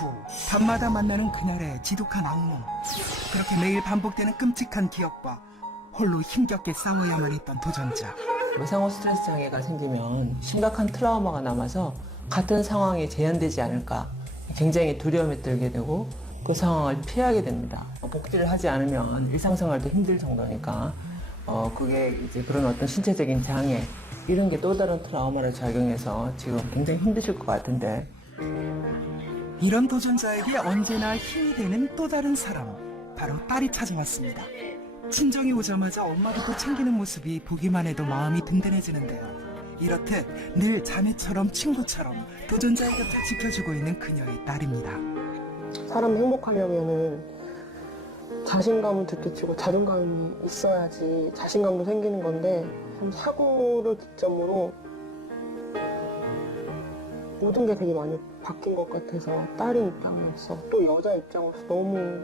후 밤마다 만나는 그날의 지독한 악몽. 그렇게 매일 반복되는 끔찍한 기억과 홀로 힘겹게 싸워야만 했던 도전자. 무상호 스트레스 장애가 생기면 심각한 트라우마가 남아서 같은 상황이 재현되지 않을까 굉장히 두려움에 떨게 되고 그 상황을 피하게 됩니다. 복지를 하지 않으면 일상생활도 힘들 정도니까 그게 이제 그런 어떤 신체적인 장애 이런 게 또 다른 트라우마를 작용해서 지금 굉장히 힘드실 것 같은데 이런 도전자에게 언제나 힘이 되는 또 다른 사람, 바로 딸이 찾아왔습니다. 친정이 오자마자 엄마를 또 챙기는 모습이 보기만 해도 마음이 든든해지는데요. 이렇듯 늘 자매처럼 친구처럼 도전자의 곁을 지켜주고 있는 그녀의 딸입니다. 사람이 행복하려면은 자신감을 되찾고 자존감이 있어야지 자신감도 생기는 건데 사고를 기점으로 모든 게 되게 많이 바뀐 것 같아서 딸의 입장에서 또 여자 입장으로서 너무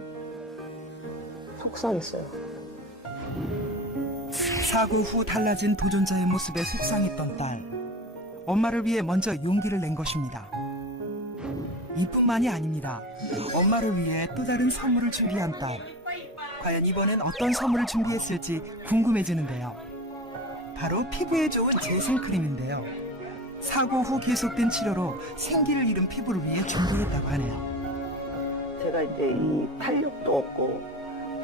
속상했어요. 사고 후 달라진 도전자의 모습에 속상했던 딸. 엄마를 위해 먼저 용기를 낸 것입니다. 이뿐만이 아닙니다. 엄마를 위해 또 다른 선물을 준비한 딸. 과연 이번엔 어떤 선물을 준비했을지 궁금해지는데요. 바로 피부에 좋은 재생크림인데요. 사고 후 계속된 치료로 생기를 잃은 피부를 위해 준비했다고 하네요. 제가 이제 이 탄력도 없고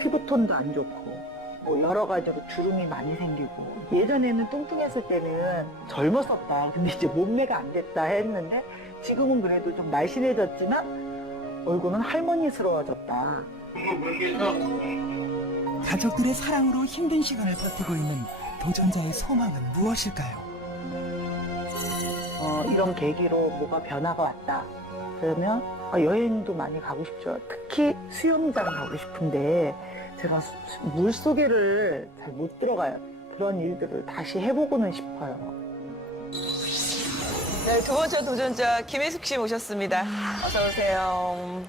피부톤도 안 좋고 뭐 여러 가지로 주름이 많이 생기고 예전에는 뚱뚱했을 때는 젊었었다. 근데 이제 몸매가 안 됐다 했는데 지금은 그래도 좀 날씬해졌지만 얼굴은 할머니스러워졌다. 가족들의 사랑으로 힘든 시간을 버티고 있는 도전자의 소망은 무엇일까요? 이런 계기로 뭐가 변화가 왔다. 그러면 여행도 많이 가고 싶죠. 특히 수영장 가고 싶은데 제가 물속에를 잘 못 들어가요. 그런 일들을 다시 해보고는 싶어요. 네, 두 번째 도전자 김혜숙 씨 모셨습니다. 어서 오세요.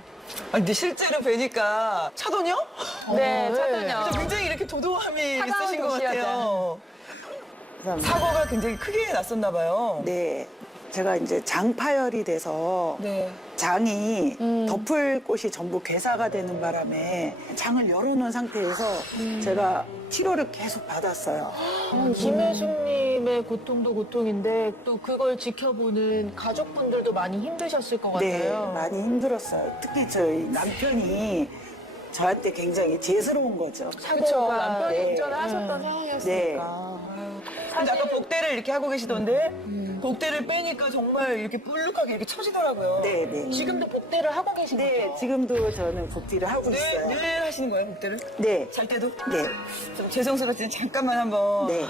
근데 실제로 뵈니까 차도녀? 네, 차도녀. 굉장히 이렇게 도도함이 차가운 있으신 것 같아요. 그다음에 사고가 굉장히 크게 났었나 봐요. 네, 제가 이제 장파열이 돼서 네. 장이 덮을 곳이 전부 괴사가 되는 바람에 장을 열어놓은 상태에서 제가 치료를 계속 받았어요. 김혜숙님의 고통도 고통인데 또 그걸 지켜보는 가족분들도 많이 힘드셨을 것 네, 같아요. 많이 힘들었어요. 특히 저희 남편이 저한테 굉장히 죄스러운 거죠. 그쵸, 남편이 네. 운전을 하셨던 상황이었으니까. 근데 아까 복대를 이렇게 하고 계시던데 복대를 빼니까 정말 이렇게 볼록하게 이렇게 처지더라고요. 네, 네. 지금도 복대를 하고 계신 네, 거죠? 지금도 저는 복귀를 하고 있어요. 늘 하시는 거예요, 복대를? 네, 잘 때도? 네, 좀 죄송스럽지만 잠깐만 한번. 네.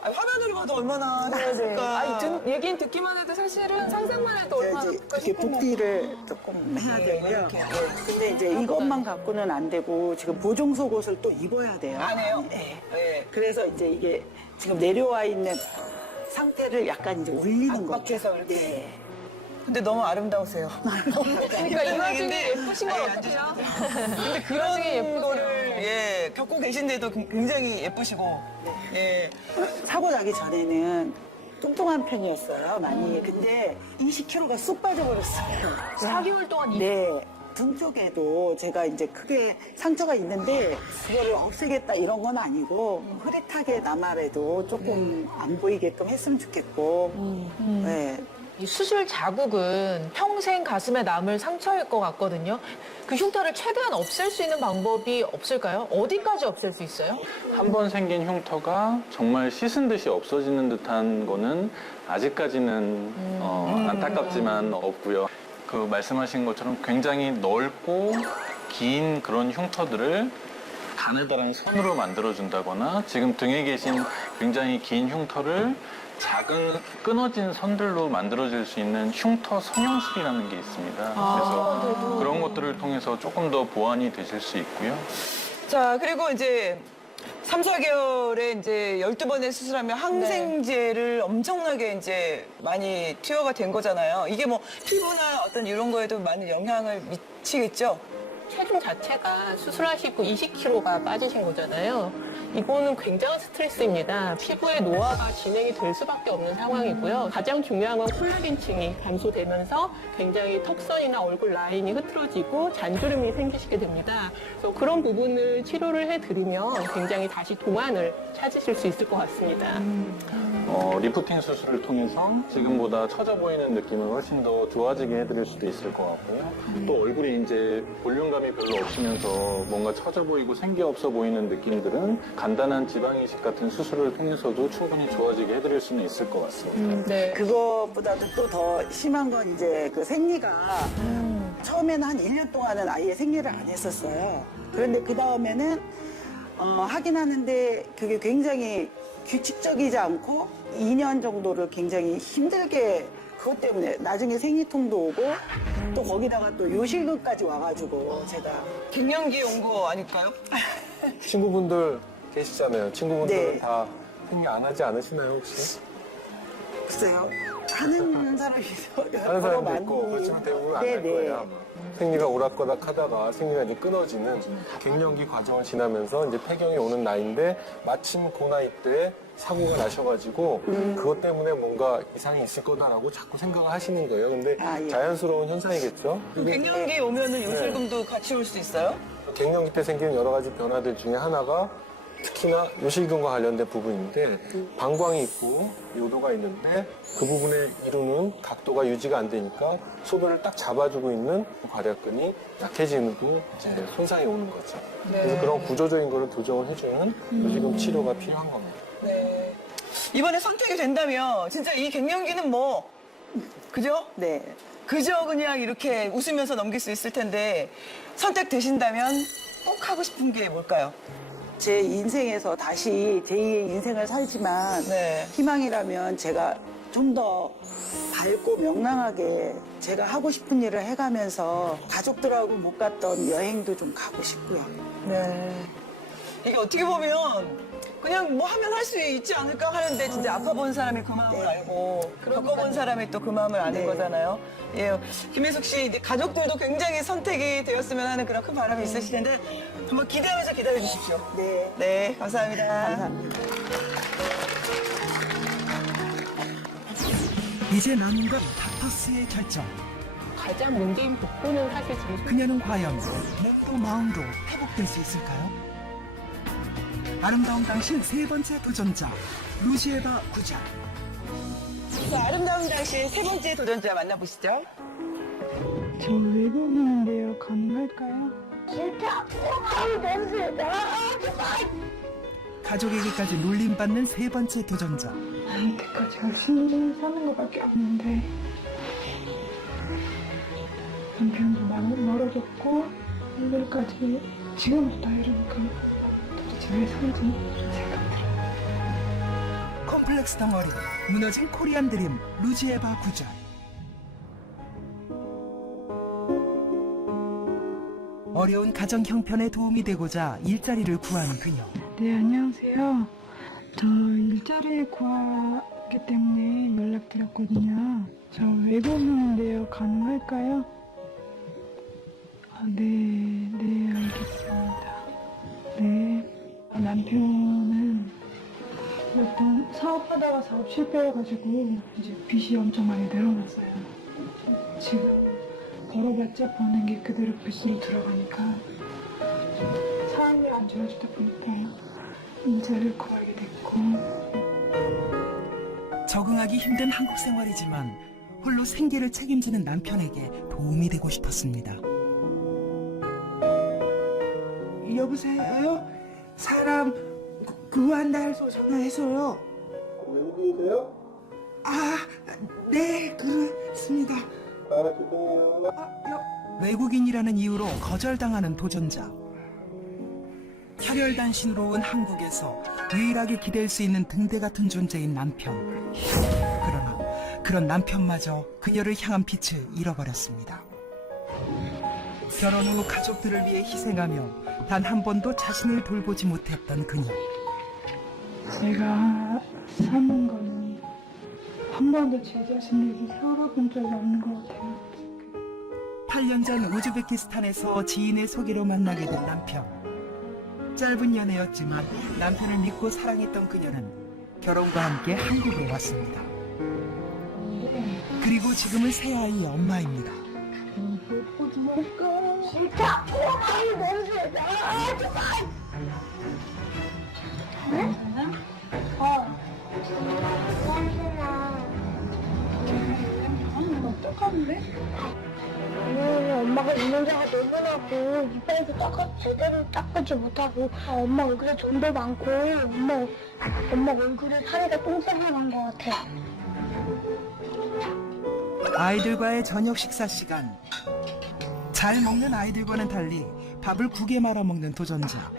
화면으로 봐도 얼마나 힘들까. 아니, 얘기는 듣기만 해도 사실은 상상만 해도 얼마나 이제 듣고 이렇게 싶은 복귀를 조금 해야 되고요. 네. 근데 이제 이것만 갖고는 안 되고 지금 보정 속옷을 또 입어야 돼요. 안 해요? 네. 네. 그래서 이제 이게 지금 내려와 있는 상태를 약간 이제 올리는 거죠. 압박해서 이렇게. 네. 근데 너무 아름다우세요. 그러니까 이 와중에 예쁘신 건 아니, 어때요? 근데 그런 거를 겪고 계신데도 굉장히 예쁘시고. 예. 사고 나기 전에는 뚱뚱한 편이었어요, 많이. 근데 20kg가 쑥 빠져버렸어요. 4개월 동안 네. 등 쪽에도 제가 이제 크게 상처가 있는데 그거를 없애겠다 이런 건 아니고 흐릿하게나마라도 조금 안 보이게끔 했으면 좋겠고. 네. 이 수술 자국은 평생 가슴에 남을 상처일 것 같거든요. 그 흉터를 최대한 없앨 수 있는 방법이 없을까요? 어디까지 없앨 수 있어요? 한 번 생긴 흉터가 정말 씻은 듯이 없어지는 듯한 거는 아직까지는 안타깝지만 없고요. 그 말씀하신 것처럼 굉장히 넓고 긴 그런 흉터들을 가느다란 선으로 만들어준다거나 지금 등에 계신 굉장히 긴 흉터를 작은 끊어진 선들로 만들어질 수 있는 흉터 성형술이라는 게 있습니다. 그래서 그런 것들을 통해서 조금 더 보완이 되실 수 있고요. 자, 그리고 이제 3, 4개월에 이제 12번의 수술하면 항생제를 엄청나게 이제 많이 투여가 된 거잖아요. 이게 뭐 피부나 어떤 이런 거에도 많은 영향을 미치겠죠? 체중 자체가 수술하시고 20kg가 빠지신 거잖아요. 이거는 굉장한 스트레스입니다. 피부의 노화가 진행이 될 수밖에 없는 상황이고요. 가장 중요한 건 콜라겐층이 감소되면서 굉장히 턱선이나 얼굴 라인이 흐트러지고 잔주름이 생기시게 됩니다. 그래서 그런 부분을 치료를 해드리면 굉장히 다시 동안을 찾으실 수 있을 것 같습니다. 리프팅 수술을 통해서 지금보다 처져 보이는 느낌을 훨씬 더 좋아지게 해드릴 수도 있을 것 같고요. 또 얼굴이 이제 볼륨감이 별로 없으면서 뭔가 처져 보이고 생기 없어 보이는 느낌들은 간단한 지방이식 같은 수술을 통해서도 충분히 좋아지게 해드릴 수는 있을 것 같습니다. 네. 그것보다도 또 더 심한 건 이제 그 생리가 처음에는 한 1년 동안은 아예 생리를 안 했었어요. 그런데 그 다음에는 하긴 하는데 그게 굉장히 규칙적이지 않고 2년 정도를 굉장히 힘들게 그것 때문에 나중에 생리통도 오고 또 거기다가 또 요실금까지 와가지고 제가 갱년기 온 거 아닐까요? 친구분들 계시잖아요. 친구분들은 네. 다 생리 안 하지 않으시나요, 혹시? 글쎄요 하는 사람이 하는 사람도 있고, 그렇지만 대부분 안 할 거예요, 아마. 생리가 오락가락 하다가 생리가 이제 끊어지는 갱년기 과정을 지나면서 이제 폐경이 오는 나이인데 마침 그 나이 때 사고가 나셔가지고 그것 때문에 뭔가 이상이 있을 거다라고 자꾸 생각을 하시는 거예요. 근데 아, 예. 자연스러운 현상이겠죠. 그리고 갱년기 오면은 요실금도 같이 올 수 있어요? 갱년기 때 생기는 여러 가지 변화들 중에 하나가 특히나 요실금과 관련된 부분인데 방광이 있고 요도가 있는데 그 부분에 이루는 각도가 유지가 안 되니까 소변을 딱 잡아주고 있는 괄약근이 약해지고 이제 손상이 오는 거죠. 그래서 그런 구조적인 거를 교정을 해주는 요실금 치료가 필요한 겁니다. 네. 이번에 선택이 된다면 진짜 이 갱년기는 뭐 그죠? 네. 그저 그냥 이렇게 웃으면서 넘길 수 있을 텐데 선택되신다면 꼭 하고 싶은 게 뭘까요? 제 인생에서 다시 제2의 인생을 살지만 네. 희망이라면 제가 좀 더 밝고 명랑하게 제가 하고 싶은 일을 해가면서 가족들하고 못 갔던 여행도 좀 가고 싶고요. 네. 이게 어떻게 보면 그냥 뭐 하면 할 수 있지 않을까 하는데 진짜 아파본 사람이 그 마음을 네. 알고 겪어본 사람이 또 그 마음을 아는 네. 거잖아요. 예, 김혜숙 씨 이제 가족들도 굉장히 선택이 되었으면 하는 그런 큰 바람이 있으실 텐데 한번 기대하면서 기다려 주십시오. 네. 네, 감사합니다. 감사합니다. 이제 남은 건 닥터스의 결정. 가장 문제인 복부는 사실 지금 그녀는 과연 몸도 마음도 회복될 수 있을까요? 아름다운 당신 세 번째 도전자 루시에바 구자. 그 아름다운 당신 세 번째 도전자 만나보시죠. 저 외국인인데요. 가능할까요? 가족에게까지 놀림받는 세 번째 도전자. 이때까지 열심히 사는 것밖에 없는데 남편도 멀어졌고 오늘까지 지금부터 이러니까 도대체 왜 살지 생각들어요. 콤플렉스 덩어리 무너진 코리안 드림 루지에바 구자. 어려운 가정 형편에 도움이 되고자 일자리를 구한 그녀. 네, 안녕하세요. 저 일자리를 구하기 때문에 연락드렸거든요. 저 외국인인데요. 가능할까요? 네, 알겠습니다. 네. 남편은 몇 번 사업하다가 사업 실패해가지고 이제 빚이 엄청 많이 늘어났어요. 지금 벌어봤자 버는 게 그대로 빚으로 들어가니까 상황이 안 좋아지다 보니까 일자리를 구하게 됐고 적응하기 힘든 한국 생활이지만 홀로 생계를 책임지는 남편에게 도움이 되고 싶었습니다. 여보세요? 사람 구한다 해서 전화해서요. 외국인이세요? 아, 네, 그렇습니다. 죄송해요. 외국인이라는 이유로 거절당하는 도전자. 혈혈단신으로 온 한국에서 유일하게 기댈 수 있는 등대 같은 존재인 남편. 그러나 그런 남편마저 그녀를 향한 빛을 잃어버렸습니다. 결혼 후 가족들을 위해 희생하며 단 한 번도 자신을 돌보지 못했던 그녀. 제가 사는 거는 한 번도 제 자신에게 세워본 적이 없는 것 같아요. 8년 전 우즈베키스탄에서 지인의 소개로 만나게 된 남편. 짧은 연애였지만 남편을 믿고 사랑했던 그녀는 결혼과 함께 한국에 왔습니다. 그리고 지금은 새 아이 엄마입니다. 엄마가 이명자가 너무나고 이빨도 제대로 닦지 못하고 엄마 얼굴에 점도 많고 엄마 얼굴에 살이가 똥싸고 것 같아. 아이들과의 저녁 식사 시간. 잘 먹는 아이들과는 달리 밥을 국에 말아 먹는 도전자.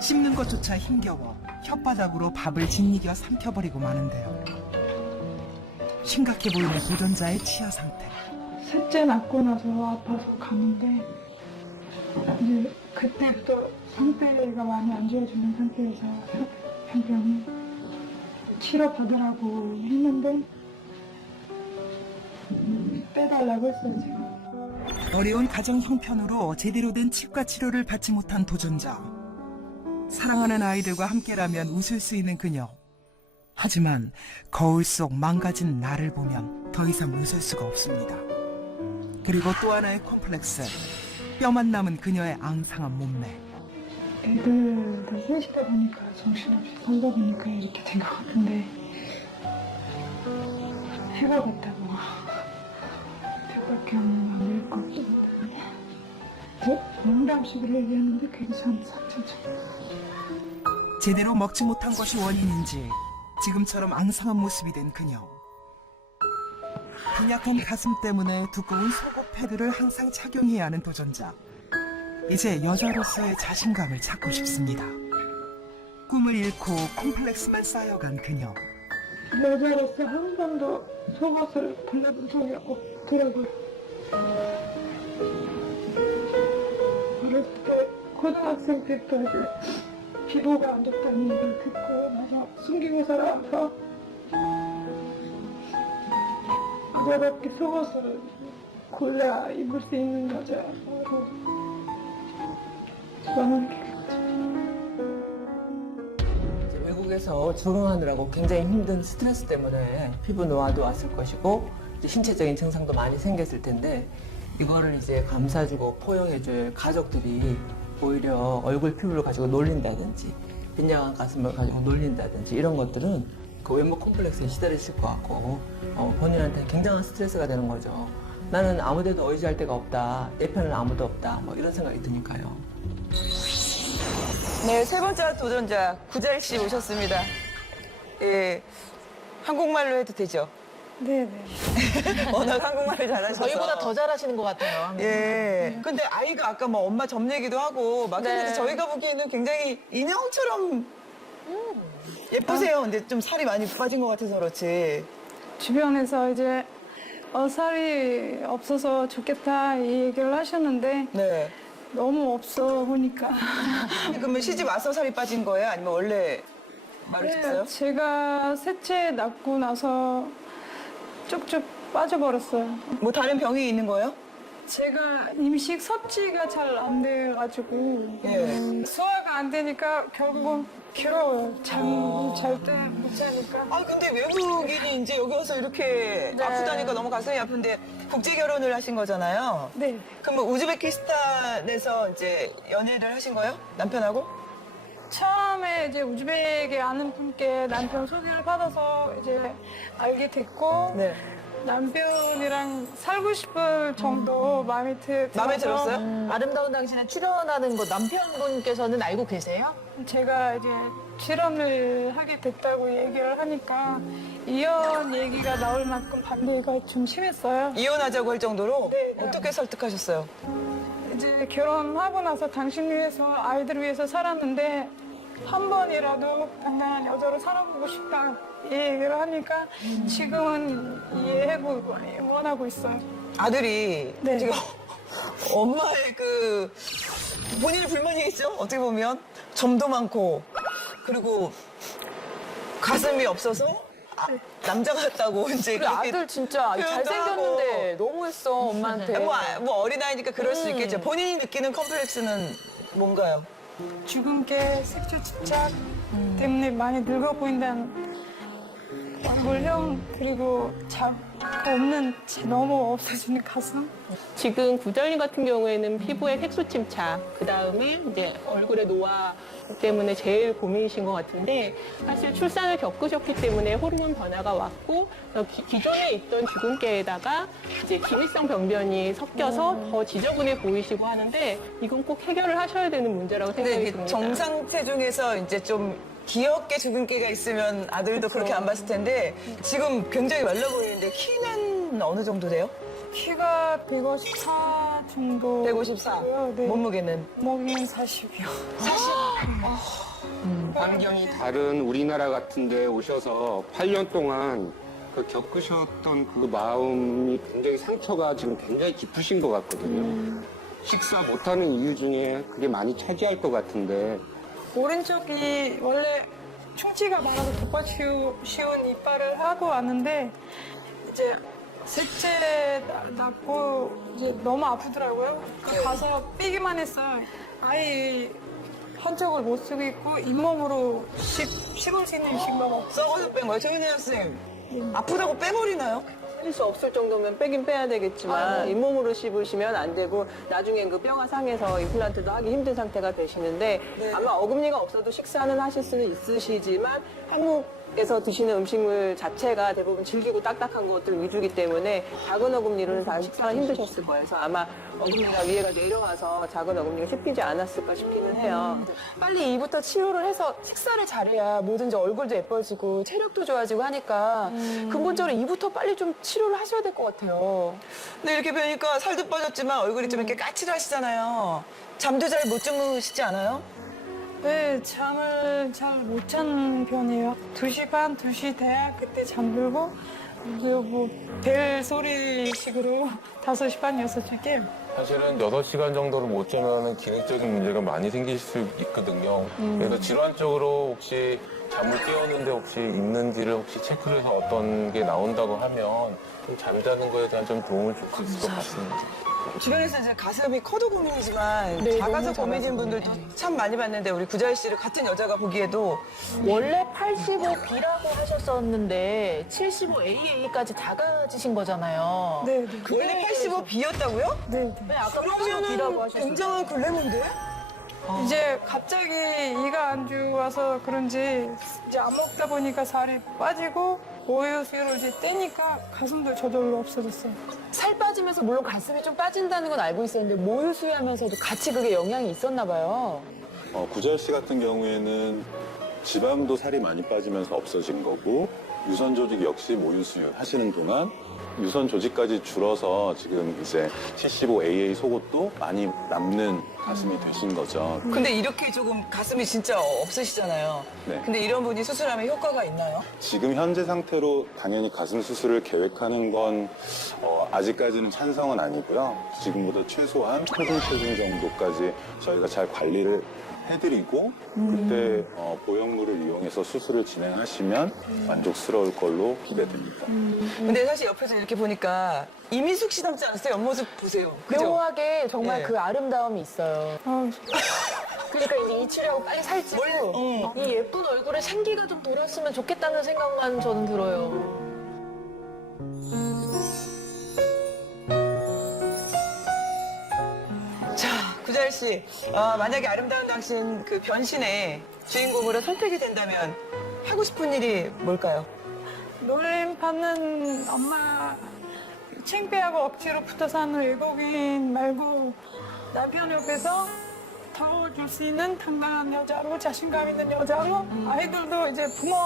씹는 것조차 힘겨워 혓바닥으로 밥을 짓이겨 삼켜버리고 마는데요. 심각해 보이는 도전자의 치아 상태. 셋째 낳고 나서 아파서 가는데 이제 그때부터 상태가 많이 안 좋아지는 상태에서 병원에 치료받으라고 했는데 빼달라고 했어요 지금. 어려운 가정 형편으로 제대로 된 치과 치료를 받지 못한 도전자. 사랑하는 아이들과 함께라면 웃을 수 있는 그녀. 하지만 거울 속 망가진 나를 보면 더 이상 웃을 수가 없습니다. 그리고 또 하나의 콤플렉스. 뼈만 남은 그녀의 앙상한 몸매. 애들도 셋이다 보니까 정신없이 살다 보니까 이렇게 된 것 같은데 해보겠다고 그밖에 안될 것 같더니 농담식으로 얘기하는데 그게 참 상처죠. 제대로 먹지 못한 것이 원인인지 지금처럼 앙상한 모습이 된 그녀. 빈약한 가슴 때문에 두꺼운 속옷 패드를 항상 착용해야 하는 도전자. 이제 여자로서의 자신감을 찾고 싶습니다. 꿈을 잃고 콤플렉스만 쌓여간 그녀. 여자로서 한 번도 속옷을 골라본 적이 없더라고요. 어렸을 때 고등학생 때부터 이제 피부가 안 좋다는 얘기를 듣고 나서 숨기고 살아서 여자답게 속옷을 골라 입을 수 있는 여자로 저는 외국에서 적응하느라고 굉장히 힘든 스트레스 때문에 피부 노화도 왔을 것이고 이제 신체적인 증상도 많이 생겼을 텐데 이거를 이제 감싸주고 포용해줄 가족들이 오히려 얼굴 피부를 가지고 놀린다든지 빈약한 가슴을 가지고 놀린다든지 이런 것들은 그 외모 콤플렉스에 시달리실 것 같고 본인한테 굉장한 스트레스가 되는 거죠. 나는 아무데도 의지할 데가 없다. 내 편은 아무도 없다. 뭐 이런 생각이 드니까요. 네, 세 번째 도전자 구자일 씨 모셨습니다. 예, 한국말로 해도 되죠? 네네. 워낙 한국말을 잘하셔서. 저희보다 더 잘하시는 것 같아요. 예. 근데 아이가 아까 뭐 엄마 점 얘기도 하고 막 했는데 네. 저희가 보기에는 굉장히 인형처럼 예쁘세요. 근데 좀 살이 많이 빠진 것 같아서 그렇지. 주변에서 이제 살이 없어서 좋겠다 이 얘기를 하셨는데 네. 너무 없어 보니까 그러면 시집 와서 살이 빠진 거예요? 아니면 원래 마르셨어요? 제가 셋째 낳고 나서 쭉쭉 빠져버렸어요. 뭐 다른 병이 있는 거예요? 제가 임식 섭취가 잘 안 돼가지고 예. 소화가 안 되니까 결국은 길어요. 잘 때 못 자니까. 아 근데 외국인이 이제 여기 와서 이렇게 네. 아프다니까 너무 가슴이 아픈데 국제 결혼을 하신 거잖아요. 네. 그럼 뭐 우즈베키스탄에서 이제 연애를 하신 거예요? 남편하고? 처음에 이제 우즈벡에 아는 분께 남편 소개를 받아서 이제 알게 됐고 네. 남편이랑 살고 싶을 정도 마음에 들어서 마음에 들었어요? 아름다운 당신에 출연하는 거 남편분께서는 알고 계세요? 제가 이제 출연을 하게 됐다고 얘기를 하니까 이혼 얘기가 나올 만큼 반대가 좀 심했어요. 이혼하자고 할 정도로 네. 어떻게 설득하셨어요? 이제 결혼하고 나서 당신 위해서 아이들 위해서 살았는데 한 번이라도 건강한 여자로 살아보고 싶다 이 얘기를 하니까 지금은 이해하고 원하고 있어요. 아들이 네. 지금 엄마의 그 본인의 불만이겠죠? 어떻게 보면 점도 많고 그리고 가슴이 없어서 남자 같다고 이제 우리 아들 진짜 표현도 잘생겼는데 너무했어 엄마한테. 뭐 어린아이니까 그럴 수 있겠죠. 본인이 느끼는 컴플렉스는 뭔가요? 주근깨, 색조 집착 때문에 많이 늙어 보인다는 얼굴형, 그리고 없는 너무 없어지는 가슴. 지금 구자연님 같은 경우에는 피부에 색소 침착, 그 다음에 이제 얼굴에 노화 때문에 제일 고민이신 것 같은데 사실 출산을 겪으셨기 때문에 호르몬 변화가 왔고 기존에 있던 주근깨에다가 이제 기미성 병변이 섞여서 더 지저분해 보이시고 하는데 이건 꼭 해결을 하셔야 되는 문제라고 근데 생각이 이게 듭니다. 정상 체중에서 이제 좀 귀엽게 주근깨가 있으면 아들도 그렇게 안 봤을 텐데 지금 굉장히 말라 보이는데 키는 어느 정도 돼요? 키가 154 정도. 154. 네. 몸무게는? 몸무게는 40이요. 반경이 다른 우리나라 같은 데 오셔서 8년 동안 그 겪으셨던 그 마음이 굉장히 상처가 지금 굉장히 깊으신 것 같거든요. 식사 못하는 이유 중에 그게 많이 차지할 것 같은데 오른쪽이 원래 충치가 많아서 돋보쉬운 이빨을 하고 왔는데 이제 셋째 낳고 이제 너무 아프더라고요. 가서 빼기만 했어요. 아예 한쪽을 못 쓰고 있고 잇몸으로 씹을 수 있는 식도가 없어요. 썩어서 뺀 거예요? 정인혜 선생님. 아프다고 빼버리나요? 할 수 없을 정도면 빼긴 빼야 되겠지만 잇몸으로 씹으시면 안 되고 나중에 그 뼈가 상해서 임플란트도 하기 힘든 상태가 되시는데 아마 어금니가 없어도 식사는 하실 수는 있으시지만 한국에서 드시는 음식물 자체가 대부분 질기고 딱딱한 것들 위주이기 때문에 작은 어금니로는 다 식사가 힘드셨을 거예요. 그래서 아마 어금니가 위에가 내려와서 작은 어금니가 씹히지 않았을까 싶기는 해요. 빨리 이부터 치료를 해서 식사를 잘해야 뭐든지 얼굴도 예뻐지고 체력도 좋아지고 하니까 근본적으로 이부터 빨리 좀 치료를 하셔야 될 것 같아요. 근데 이렇게 뵈니까 살도 빠졌지만 얼굴이 좀 이렇게 까칠하시잖아요. 잠도 잘 못 주무시지 않아요? 네, 잠을 잘 못 자는 편이에요. 2시 반, 2시 돼야 그때 잠들고 그리고 뭐 벨 소리식으로 5시 반, 6시 깨요. 사실은 6시간 정도를 못 자면 기능적인 문제가 많이 생길 수 있거든요. 그래서 질환적으로 혹시 잠을 깨웠는데 혹시 있는지를 혹시 체크를 해서 어떤 게 나온다고 하면 좀 잠자는 거에 대한 좀 도움을 줄 수 있을 것 같습니다. 주변에서 이제 가슴이 커도 고민이지만 작아서 고민인 분들도 참 많이 봤는데 우리 구자희 씨를 같은 여자가 보기에도 원래 85B라고 하셨었는데 75AA까지 다 가지신 거잖아요. 네, 네. 원래 85B였다고요? 네, 네. 아까 85B라고 그러면은 하셨어요. 굉장한 글래머인데? 이제 갑자기 이가 안 좋아서 그런지 이제 안 먹다 보니까 살이 빠지고 모유 수유를 이제 떼니까 가슴도 저절로 없어졌어요. 살 빠지면서 물론 가슴이 좀 빠진다는 건 알고 있었는데 모유 수유하면서도 같이 그게 영향이 있었나 봐요. 구자열 씨 같은 경우에는 지방도 살이 많이 빠지면서 없어진 거고 유선 조직 역시 모유 수유 하시는 동안 유선 조직까지 줄어서 지금 이제 75AA 속옷도 많이 남는 가슴이 되신 거죠. 근데 이렇게 조금 가슴이 진짜 없으시잖아요. 네. 근데 이런 분이 수술하면 효과가 있나요? 지금 현재 상태로 당연히 가슴 수술을 계획하는 건 아직까지는 찬성은 아니고요. 지금보다 최소한 표준 체중 정도까지 저희가 잘 관리를 해드리고 그때 보형물을 이용해서 수술을 진행하시면 만족스러울 걸로 기대됩니다. 근데 사실 옆에서 이렇게 보니까 이민숙 씨 닮지 않으세요? 옆모습 보세요. 그죠? 묘하게 정말 네. 그 아름다움이 있어요. 그러니까 이제 이 치료하고 빨리 살찌고 이 예쁜 얼굴에 생기가 좀 돌았으면 좋겠다는 생각만 저는 들어요. 자, 구자일 씨, 만약에 아름다운 당신 그 변신의 주인공으로 선택이 된다면 하고 싶은 일이 뭘까요? 놀림 받는 엄마 창피하고 억지로 붙어 사는 외국인 말고 남편 옆에서 도와줄 수 있는 당당한 여자로 자신감 있는 여자로 아이들도 이제 부모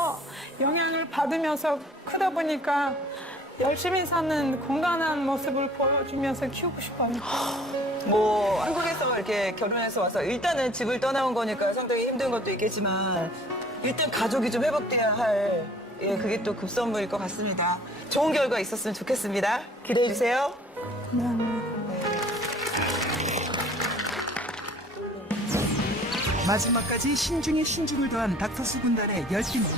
영향을 받으면서 크다 보니까 열심히 사는 건강한 모습을 보여주면서 키우고 싶어요. 뭐 한국에서 이렇게 결혼해서 와서 일단은 집을 떠나온 거니까 상당히 힘든 것도 있겠지만 일단 가족이 좀 회복돼야 할 그게 또 급선무일 것 같습니다. 좋은 결과 있었으면 좋겠습니다. 기대해 주세요. 마지막까지 신중에 신중을 더한 닥터수 군단의 열띤 응원.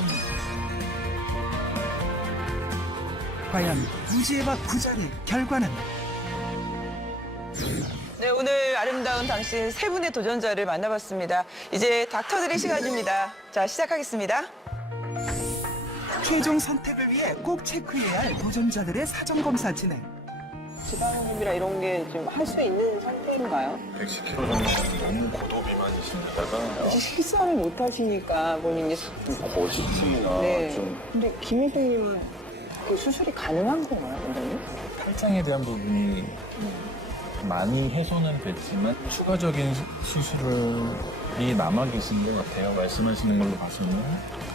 과연 무지의 밥 구절의 결과는? 네, 오늘 아름다운 당신 세 분의 도전자를 만나봤습니다. 이제 닥터들의 시간입니다. 자, 시작하겠습니다. 최종 선택을 위해 꼭 체크해야 할 도전자들의 사전검사 진행. 지방흡입이나 이런 게 좀 할 수 있는 상태인가요? 110kg 정도 너무 고도 비만이신데다가 이제 식사를 못 하시니까 본인이 멋있습니다. 네. 좀 근데 김희생님은 그 수술이 가능한 건가요, 원장님? 팔짱에 대한 부분이 많이 훼손은 됐지만 추가적인 수술이 남아 계신 것 같아요. 말씀하시는 걸로 봐서는.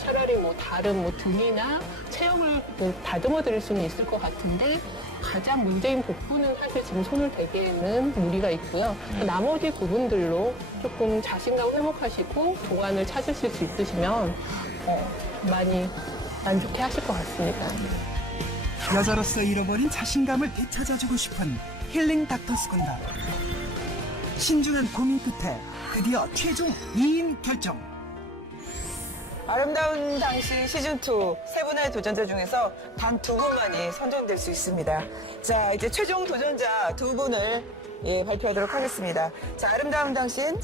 차라리 뭐 다른 뭐 등이나 체형을 다듬어 드릴 수는 있을 것 같은데 가장 문제인 복부는 사실 지금 손을 대기에는 무리가 있고요. 나머지 부분들로 조금 자신감 회복하시고 보완을 찾으실 수 있으시면 많이 만족해 하실 것 같습니다. 여자로서 잃어버린 자신감을 되찾아주고 싶은 힐링 닥터스 군단. 신중한 고민 끝에 드디어 최종 2인 결정. 아름다운 당신 시즌2 세 분의 도전자 중에서 단 두 분만이 선정될 수 있습니다. 자, 이제 최종 도전자 두 분을 발표하도록 하겠습니다. 자, 아름다운 당신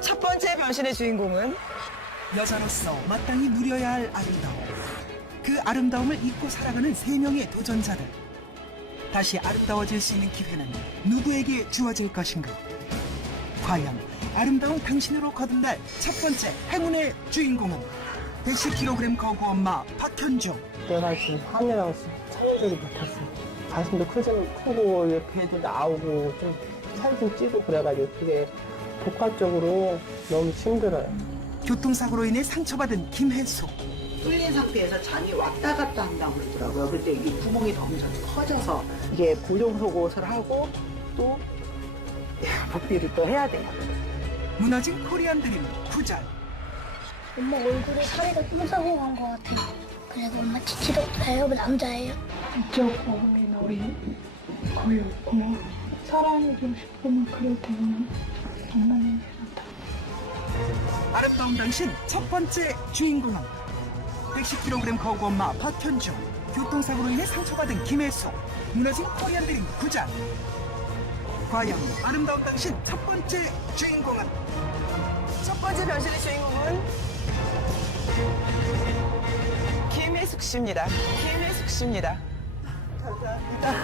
첫 번째 변신의 주인공은 여자로서 마땅히 누려야 할 아름다움. 그 아름다움을 잊고 살아가는 세 명의 도전자들. 다시 아름다워질 수 있는 기회는 누구에게 주어질 것인가? 과연 아름다운 당신으로 거듭날 첫 번째 행운의 주인공은 110kg 거구 엄마 박현주. 내가 지금 하느라고 참여들이 못했어요. 가슴도 크고 배도 나오고 좀 살 좀 찌고 그래가지고 그게 복합적으로 너무 힘들어요. 교통사고로 인해 상처받은 김혜수. 뚫린 상태에서 장이 왔다 갔다 한다고 그러더라고요. 근데 이 구멍이 점점 커져서 이게 고정속옷을 하고 또 복비를 또 해야 돼요. 무너진 코리안 드림 구절. 엄마 얼굴에 살이가 또 싸고 간 것 같아요. 그리고 엄마 치치도 없어요? 남자예요? 이쪽 어금니 놀이 거의 없고 사랑해주고 싶으면 그럴 때는 엄마는 괜찮다. 아름다운 당신 첫 번째 주인공은 110kg 거구 엄마 박현주. 교통사고로 인해 상처받은 김혜수. 무너진 코리안 드림 구절. 과연 아름다운 당신 첫 번째 주인공은? 첫 번째 변신의 주인공은 김혜숙 씨입니다. 김혜숙 씨입니다. 감사합니다.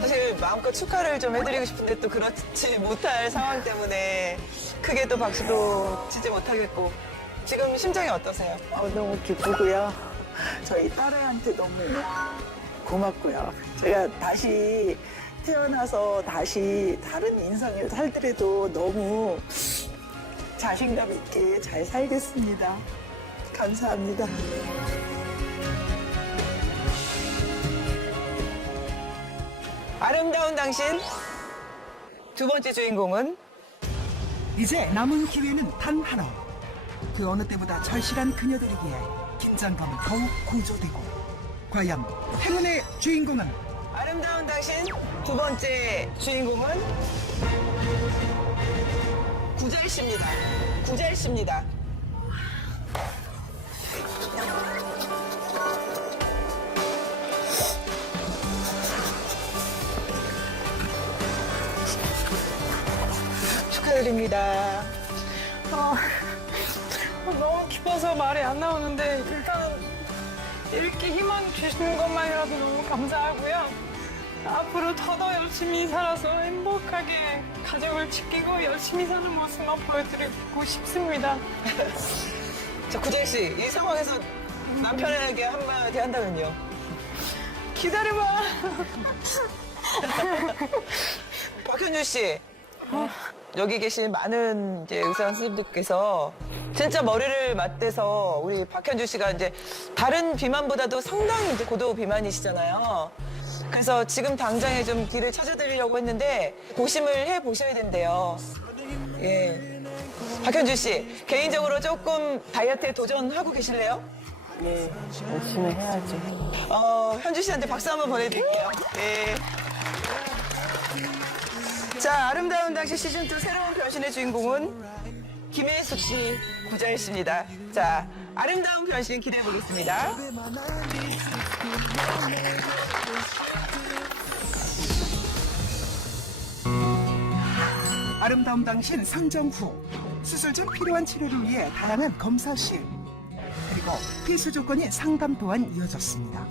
사실 마음껏 축하를 좀 해드리고 싶은데 또 그렇지 못할 상황 때문에 크게 또 박수도 치지 못하겠고 지금 심정이 어떠세요? 너무 기쁘고요. 저희 딸애한테 너무 고맙고요. 제가 다시 태어나서 다시 다른 인생을 살더라도 너무 자신감 있게 잘 살겠습니다. 감사합니다. 아름다운 당신 두 번째 주인공은 이제 남은 기회는 단 하나. 그 어느 때보다 절실한 그녀들에게 긴장감은 더욱 고조되고 과연 행운의 주인공은? 아름다운 당신 두 번째 주인공은 구자일 씨입니다. 구자일 씨입니다. 축하드립니다. 너무 기뻐서 말이 안 나오는데 일단 이렇게 희망 주시는 것만이라도 너무 감사하고요. 앞으로 더더 열심히 살아서 행복하게 가족을 지키고 열심히 사는 모습만 보여드리고 싶습니다. 자, 구자일 씨, 이 상황에서 남편에게 한마디 한다면요? 기다려봐. 박현주 씨, 여기 계신 많은 이제 의사 선생님들께서 진짜 머리를 맞대서 우리 박현주 씨가 이제 다른 비만보다도 상당히 이제 고도 비만이시잖아요. 그래서 지금 당장에 좀 길을 찾아드리려고 했는데 고심을 해 보셔야 된대요. 예. 박현주 씨, 개인적으로 조금 다이어트에 도전하고 계실래요? 네, 열심히 해야죠. 현주 씨한테 박수 한번 보내드릴게요. 예. 자, 아름다운 당신 시즌2 새로운 변신의 주인공은 김혜숙 씨 부자이십니다. 자, 아름다운 변신 기대해 보겠습니다. 아름다운 당신 선정 후 수술 중 필요한 치료를 위해 다양한 검사 시행 그리고 필수 조건인 상담 또한 이어졌습니다.